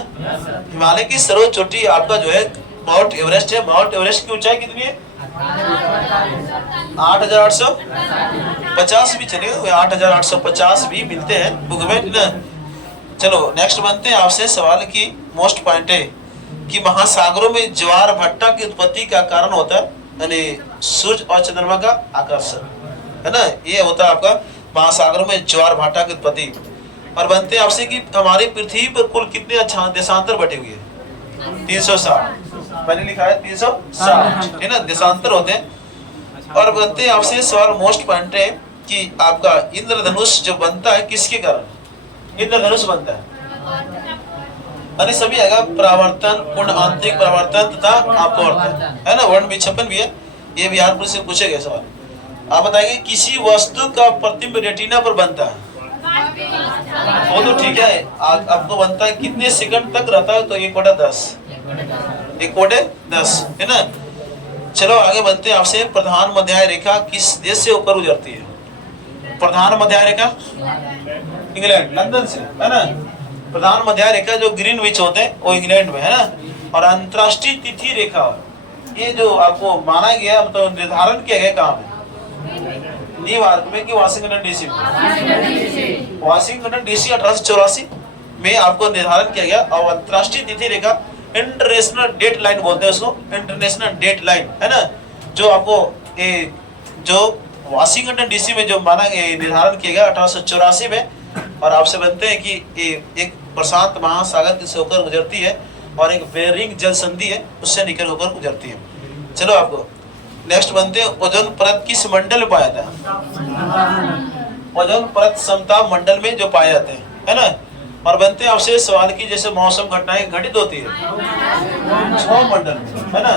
हिमालय की सर्वोच्च चोटी आपका जो है माउंट एवरेस्ट है। माउंट एवरेस्ट की ऊंचाई कितनी है? 8,850 भी चलेगा, 8,850 भी मिलते हैं बुक में ना। चलो नेक्स्ट बनते हैं आपसे सवाल की मोस्ट पॉइंट है कि महासागरों में ज्वार भट्टा की उत्पत्ति का कारण होता है यानी सूर्य और चंद्रमा का आकर्षण, है ना। ये होता है आपका महासागर में ज्वार भाटा की उत्पत्ति। और बनते हैं आपसे कि हमारी पृथ्वी पर कुल कितने देशांतर बटे हुए हैं? 360। मैंने लिखा है 360, है ना, देशांतर होते हैं। और बनते हैं आपसे सवाल मोस्ट पॉइंट है कि आपका इंद्रधनुष जो बनता है किसके कारण इंद्रधनुष बनता है? अरे सभी आएगा, परावर्तन, पूर्ण आंतरिक परावर्तन तथा अपवर्तन, है ना, वर्ण विक्षेपण भी है। ये बिहार पुलिस से पूछे गए सवाल। आप बताइए किसी वस्तु का प्रतिबिंब रेटिना पर बनता है, वो तो ठीक है, आपको बनता है कितने सेकंड तक रहता है? तो 1/10, 1/10, है ना। चलो आगे बनते हैं आपसे, प्रधान मध्य रेखा किस देश से ऊपर गुजरती है? प्रधान मध्य रेखा इंग्लैंड, लंदन से, है ना। प्रधान मध्य रेखा जो ग्रीनविच होते हैं वो इंग्लैंड में, है ना। और अंतरराष्ट्रीय तिथि रेखा ये जो आपको माना गया, मतलब निर्धारण किया गया काम है न्यूयॉर्क में कि वाशिंगटन डीसी में? वाशिंगटन डीसी 1884 में आपको निर्धारण किया गया। और अंतरराष्ट्रीय तिथि रेखा इंटरनेशनल डेट लाइन बोलते हैं उसको, इंटरनेशनल डेट लाइन, है ना। जो आपको जो वाशिंगटन डीसी में जो माना निर्धारण किया गया 1884 में। और आपसे बनते हैं कि एक प्रशांत महासागर से होकर गुजरती है और एक बेरिंग जल संधि है उससे निकल होकर गुजरती है। चलो आपको नेक्स्ट बनते हैं, ओजोन परत किस मंडल में पाया जाता है? ओजोन परत समताप मंडल में जो पाए जाते हैं, है ना। और बनते हैं आपसे सवाल की जैसे मौसम घटनाएं घटित होती है 6 मंडल में, है ना।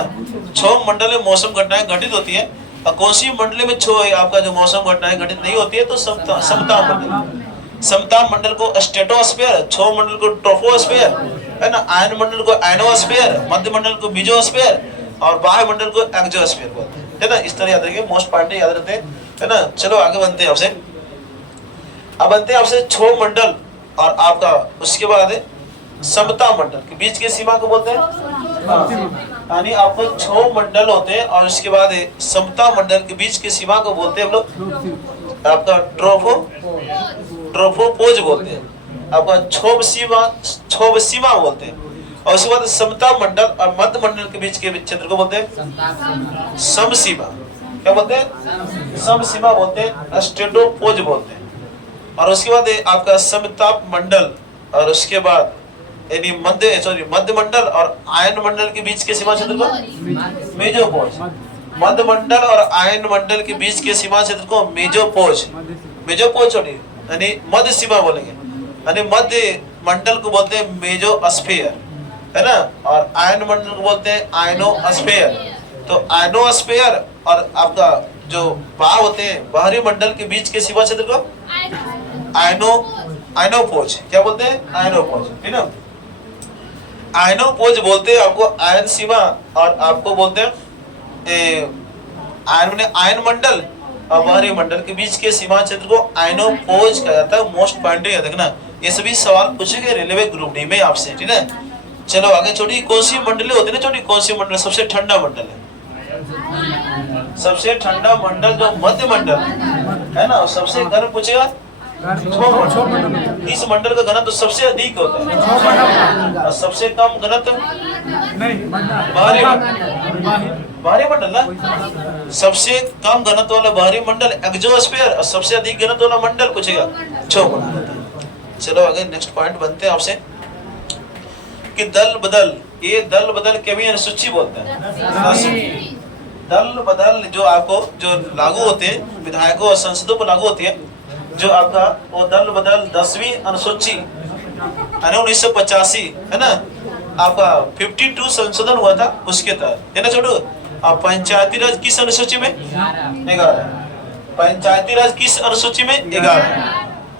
6 मंडल में मौसम घटनाएं घटित होती है। और कौन सी मंडल में 6 आपका जो मौसम घटनाएं घटित नहीं होती है? तो समताप मंडल। समताप मंडल को स्ट्रेटोस्फीयर, क्षोभ मंडल को ट्रोपोस्फीयर, है ना। आयन मंडल को आयनोस्फीयर, मध्य मंडल को मेसोस्फीयर और बाह्य मंडल को एक्सोस्फीयर बोलते हैं, है ना। इस तरह याद रखिए, मोस्ट पॉइंट याद रखते हैं, है ना। चलो आगे बनते हैं आपसे। अब बनते हैं आपसे क्षोभ मंडल और आपका उसके बाद समताप मंडल के बीच की सीमा को बोलते हैं, यानी आपको क्षोभ मंडल होते हैं और उसके बाद समताप मंडल के बीच की सीमा को बोलते हैं हम लोग आपका ट्रोपोपोज बोलते हैं, आपका क्षोभ सीमा बोलते हैं। और उसके बाद समताप मंडल और मध्य मंडल के बीच के क्षेत्र को बोलते हैं समसीमा। क्या बोलते हैं? समसीमा बोलते हैं, स्ट्रेटोपोज बोलते हैं। और उसके बाद आपका समताप मंडल और उसके बाद यानी मध्य मंडल और आयन मंडल के बीच के सीमा क्षेत्र को मेसोपोज। मध्य मंडल और आयन मंडल के बीच के सीमा क्षेत्र को मेसोपोज, यानी मध्य सीमा बोलेंगे, यानी मध्य मंडल को बोलते हैं मेसोस्फीयर, है ना। और आयन मंडल को बोलते हैं आयनोस्फीयर। तो आयनोस्फीयर और आपका जो बाह्य होते हैं बाहरी मंडल के बीच के सीमा क्षेत्र को आयनोपोज। क्या बोलते हैं? आयनोपोज, है ना। आयनोपोज बोलते हैं आपको आयन सीमा, और आपको बोलते हैं आयन मंडल और बाहरी मंडल के बीच के सीमा क्षेत्र को आयनोपोज कहा जाता है। मोस्ट पॉइंट याद रखना, ये सभी सवाल पूछेंगे रेलवे ग्रुप डी में आपसे, ठीक है। चलो आगे, छोटी कौन सी मंडली होती है ना, छोटी कौन सी मंडल सबसे ठंडा मंडल है? सबसे ठंडा मंडल जो मध्य मंडल है ना, सबसे गर्म पूछेगा इस मंडल का घनत्व सबसे अधिक होता है और सबसे कम घनत्व बाहरी मंडल ना। सबसे कम घनत्व वाला बाहरी मंडल एक्सोस्फीयर और सबसे अधिक घनत्व वाला मंडल पूछेगा क्षोभ मंडल। चलो आगे नेक्स्ट पॉइंट बनते हैं आपसे कि दल बदल, ये दल बदल के भी अनुसूची बोलते हैं। दल बदल जो आपको जो लागू होते हैं विधायकों और संसदों पर लागू होती है, जो आपका वो दल बदल 10वीं अनुसूची 1985, है ना, आपका 52 संशोधन हुआ था उसके तहत, है ना छोटू। आप पंचायती राज किस अनुसूची में? 11। पंचायती राज किस अनुसूची में? 11।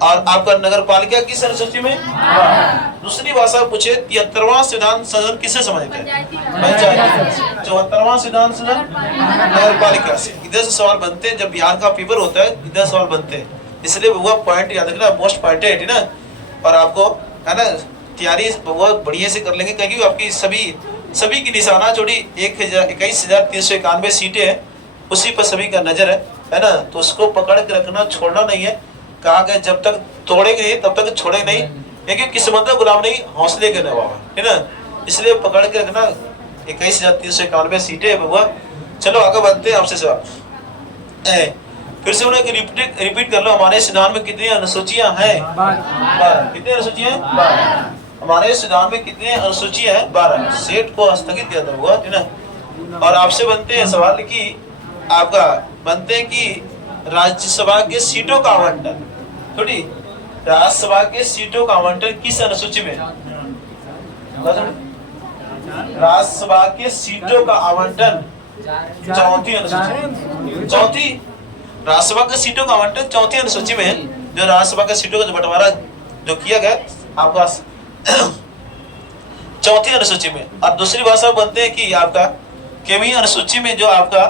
और आपका नगर पालिका किस अनुसूची में? दूसरी भाषा पूछे 73वां संविधान संशोधन किससे संबंधित है? पंचायत। 74वां संविधान संशोधन नगर पालिका से। इधर से सवाल बनते हैं, जब बिहार का पेपर होता है इधर सवाल बनते हैं, इसलिए वो पॉइंट याद रखना, मोस्ट पॉइंट है ना। और आपको है ना तैयारी बहुत बढ़िया से कर लेंगे, क्योंकि आपकी सभी की निशाना जोड़ी 21,391 सीटें हैं, उसी पर सभी का नजर है ना। तो उसको पकड़ के रखना, छोड़ना नहीं है। कहा गया जब तक तोड़ेंगे नहीं तब तक छोड़ेंगे नहीं, क्योंकि किस्मत का गुलाम नहीं, हौसले के नवाब है ना। इसलिए पकड़ के रखना, 21,391 सीटें है बबुआ। चलो आगे बढ़ते हैं आपसे सवाल। फिर से उन्हें रिपीट कर लो। हमारे सिद्धांत में कितनी अनुसूचियां हैं? 12। कितनी अनुसूचियां हैं? 12। हमारे सिद्धांत में कितनी अनुसूचियां हैं? 12। सेट को स्थगित किया था हुआ, है ना। और आपसे बनते हैं सवाल की आपका बनते हैं कि राज्यसभा के सीटों का आवंटन, थोड़ी राज्यसभा के सीटों का आवंटन किस अनुसूची में? राज्यसभा के सीटों का आवंटन चौथी अनुसूची। चौथी राज्यसभा के सीटों का आवंटन चौथी अनुसूची में है। जो राज्यसभा के सीटों का जो बंटवारा जो किया गया आपका चौथी अनुसूची में। और दूसरी भाषा बनते हैं कि आपका केवी अनुसूची में जो आपका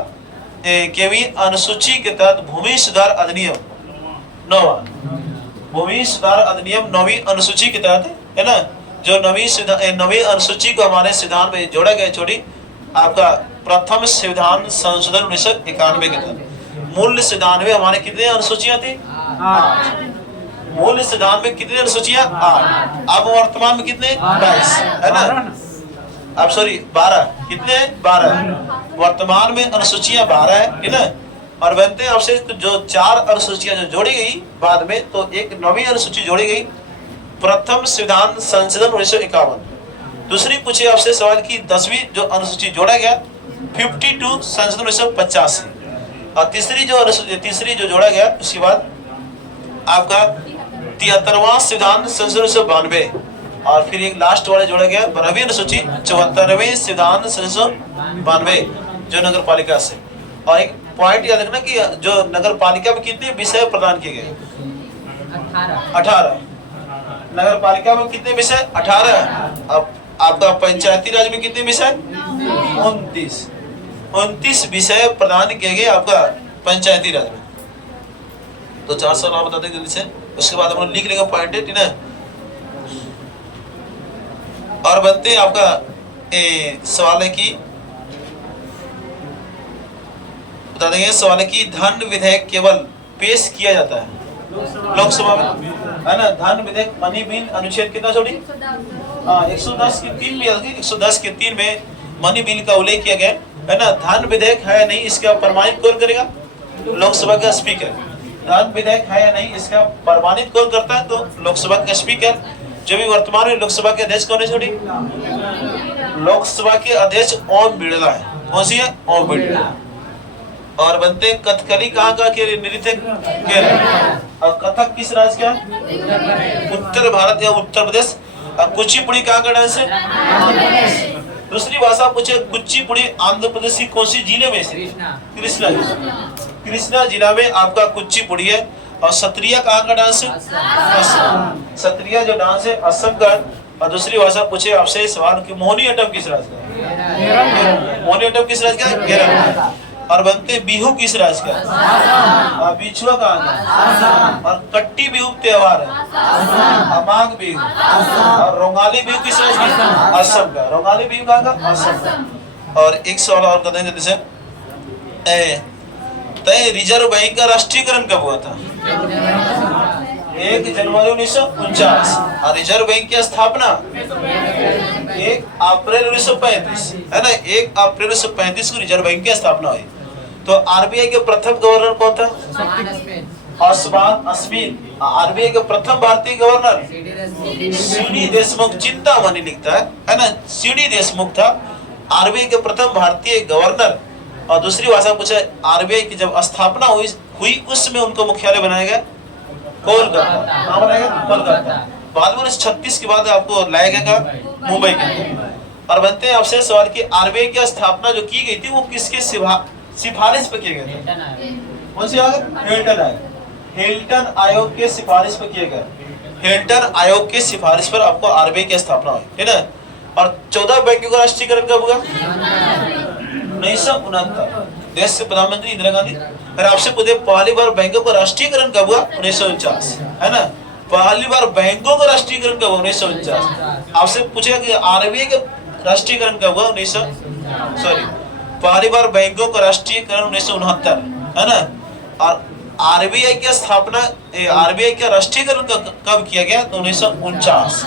केवी अनुसूची के तहत भूमि सुधार अधिनियम 9वां भूमि सुधार अधिनियम 9वीं अनुसूची के तहत, है ना, जो 9वीं अनुसूची को हमारे संविधान में जोड़ा गया। छोड़ी आपका प्रथम संविधान संशोधन 1991 के तहत मूल संविधान में हमारे कितने अनुसूचियां थी? 8। मूल संविधान में कितनी अनुसूचियां? 8। अब वर्तमान में कितने? 22, है ना। अब सॉरी 12। कितने? 12। वर्तमान में अनुसूचियां 12 है ना। और बनते हैं आपसे जो 4 अनुसूचियां जो जोड़ी गई बाद में, तो एक 9वीं अनुसूची जोड़ी गई प्रथम संविधान संशोधन 1951। दूसरी पूछे आपसे सवाल की 10वीं जो अनुसूची जोड़ा गया 52 संशोधन 1985। और तीसरी जो जोड़ा गया उसके बाद आपका 73वां संविधान संशोधन 1992। और फिर एक लास्ट वाला जोड़ा गया 12वीं अनुसूची 74वें संविधान संशोधन 92 जो नगर पालिका से। और एक पॉइंट याद रखना कि जो नगर पालिका में कितने विषय प्रदान किए गए? 18। नगर पालिका में कितने विषय? 18। अब आपका पंचायती राज में कितने विषय? 29 विषय प्रदान किए गए आपका पंचायती राज में। तो 4 सवाल आप बता दें जल्दी से, उसके बाद हम लोग लिख लेंगे पॉइंट, ठीक है। और बनते हैं आपका सवाल है कि बता देंगे सवाल है कि धन विधेयक केवल पेश किया जाता है लोकसभा में, है ना। धन विधेयक मनी बिल अनुच्छेद कितना छोड़ी? 110 के 3 में 110 के 3 में मनी बिल का उल्लेख किया गया, है ना। धन विधेयक है या नहीं इसका प्रमाणित कौन करेगा? लोकसभा का स्पीकर। धन विधेयक है या नहीं इसका प्रमाणित कौन करता है? तो लोकसभा का स्पीकर। जो भी वर्तमान में लोकसभा के अध्यक्ष कौन है छोड़ी? लोकसभा के अध्यक्ष ओम बिड़ला है। कौन सी है? ओम बिड़ला। और बनते हैं कथकली कहाँ का नृत्य? केरल। और कथक किस राज्य का? उत्तर भारत या उत्तर प्रदेश। और कुचिपुड़ी कहाँ का डांस है? दूसरी भाषा पूछे कुचिपुड़ी आंध्र प्रदेश की कौन सी जिले में से? कृष्णा जिला में आपका कुचिपुड़ी है। और सत्रिया कहाँ का डांस है? असम। सत्रिया जो डांस है असम का। और दूसरी भाषा पूछे आपसे सवाल कि मोहिनीअट्टम किस राज्य का? मोहिनीअट्टम किस राज्य का? केरल। और बनते बिहू किस राज्य का? बिछुआ कहाँ का? और कट्टी बिहू त्योहार है माघ बिहू। और रोंगाली बिहू किस राज्य का? असम का। रोंगाली बिहू कहाँ का? असम का। और एक सवाल और बताएं जल्दी से, तय रिजर्व बैंक का राष्ट्रीयकरण कब हुआ था? 1 जनवरी 1949। और रिजर्व बैंक की स्थापना 1 अप्रैल 1935, है ना। 1 अप्रैल 1935 को रिजर्व बैंक की स्थापना हुई। तो आरबीआई के प्रथम गवर्नर कौन था? ओस्मान अस्मीन। आरबीआई के प्रथम भारतीय गवर्नर सीडी देशमुख। चिंतामणि लिखता है ना। सीडी देशमुख था आरबीआई के प्रथम भारतीय गवर्नर। और दूसरी भाषा पूछे आरबीआई की जब स्थापना हुई उसमें उनको मुख्यालय बनाया गया कोलकाता। कहाँ बनाया गया? कोलकाता। बाद में 1936 के बाद आपको लाया गया मुंबई के। और बनते हैं आपसे सवाल की आरबीआई की स्थापना जो की गई थी वो किसके सिफारिश पे किया गया था? कौन सी आयोग? हिल्टन आयोग। हिल्टन आयोग के सिफारिश पे किया गया। हिल्टन आयोग के सिफारिश पर आपको आरबीआई की स्थापना हुई, ठीक है। और 14 बैंकों का राष्ट्रीयकरण कब हुआ? 1969। देश के प्रधानमंत्री इंदिरा गांधी। फिर आपसे पूछे पहली बार बैंकों का राष्ट्रीयकरण कब हुआ? 1949, है ना। पहली बार बैंकों का राष्ट्रीयकरण कब हुआ? 1949। आपसे पूछेगा कि आरबीआई का राष्ट्रीयकरण कब हुआ? पहली बार बैंकों का राष्ट्रीयकरण 1969, है ना। और आरबीआई की स्थापना आरबीआई का राष्ट्रीयकरण कब किया गया? तो 1949।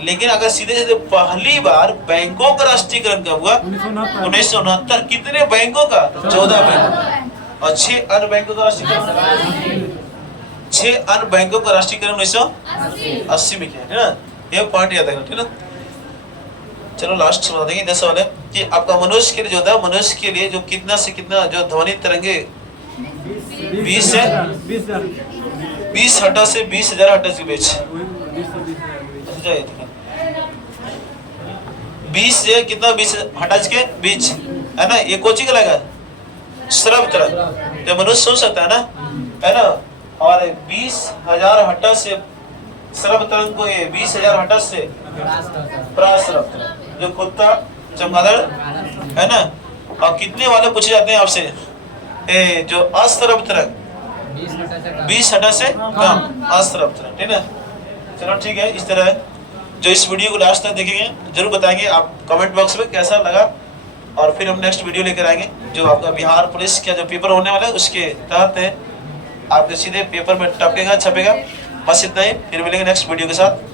लेकिन अगर सीधे सीधे पहली बार बैंकों का राष्ट्रीयकरण कब हुआ? 1969। कितने बैंकों का? 14 बैंक। और 6 अन्य बैंकों का राष्ट्रीयकरण 6 अन्य बैंकों का राष्ट्रीयकरण 1980 में किया है ना। ये पॉइंट याद रखना, ठीक है ना। चलो लास्ट बता देंगे जैसा वाले कि आपका मनुष्य के लिए जो था, मनुष्य के लिए जो कितना से कितना जो ध्वनि तरंगे 20 से 20 हर्ट्ज से 20,000 हर्ट्ज के बीच 20 से कितना 20 हर्ट्ज के बीच है ना। ये कोची का लगा श्रव्य तरंग जो मनुष्य सुन सकता है ना, है ना। और 20,000 हर्ट्ज से श्रव्य तरंग को, ये 20,000 हर्ट्ज से प्राश्रव्य तरंग जो कुत्ता चमगादड़ है ना। और कितने वाले पूछे जाते हैं आपसे, जो अश्रव्य तरंग 20 हर्ट्ज से कम अश्रव्य तरंग, ठीक है। चलो ठीक है, इस तरह जो इस वीडियो को लास्ट तक देखेंगे जरूर बताएंगे आप कमेंट बॉक्स में कैसा लगा। और फिर हम नेक्स्ट वीडियो लेकर आएंगे जो आपका बिहार पुलिस का जो पेपर होने वाला है उसके तहत है, आपके सीधे पेपर में टपकेगा छपेगा। बस इतना ही, फिर मिलेंगे नेक्स्ट वीडियो के साथ।